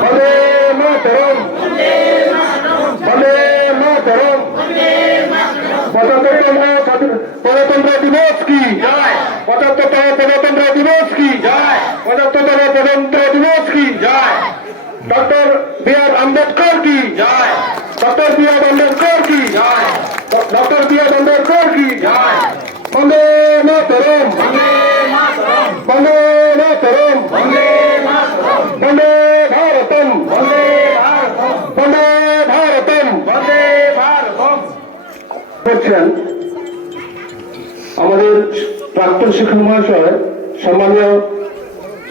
বন্দে মাতরম, বন্দে মাতরম। প্রজাতন্ত্র দিবস কি? ৭৫তম প্রজাতন্ত্র দিবস কি? ৭৫তম প্রজাতন্ত্র দিবস কি? ডক্টর বি আর আম্বেদকর কি? ডক্টর বি আর আম্বেদকর কি? ডক্টর বি আর আম্বেদকর কি? বন্দে মাতরম, বন্দে মাতরম, বন্দে ভারতম, বন্দে ভারতম। করছেন আমাদের প্রাক্তন শিক্ষক মহাশয় সম্মানীয়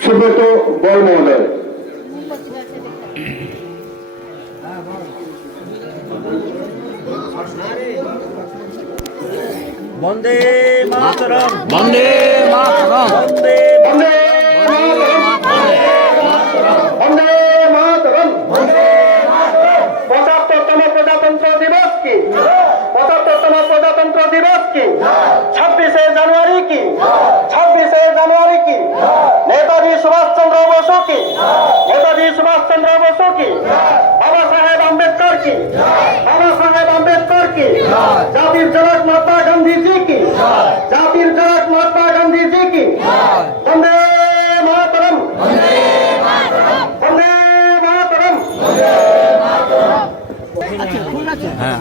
সুব্রত বল মহোদয়। বন্দে মাতরম, বন্দে মাতরম, বন্দে বন্দে বন্দে মাতরম। ৭৫তম প্রজাতন্ত্র দিবস কি? ৭৫তম প্রজাতন্ত্র দিবস কি? ২৬শে জানুয়ারি কি? ২৬শে জানুয়ারি কি? নেতাজি সুভাষচন্দ্র বসু কি? নেতাজি সুভাষচন্দ্র বসু কি? বাবা সাহেব আম্বেদকর কি? বাবা সাহেব আম্বেদকর কি? জাতির জনক মহাত্মা গান্ধীজি কি? জাতির জনক মহাত্মা গান্ধীজি কি? বন্দে মাতরম, বন্দে মাতরম। হ্যাঁ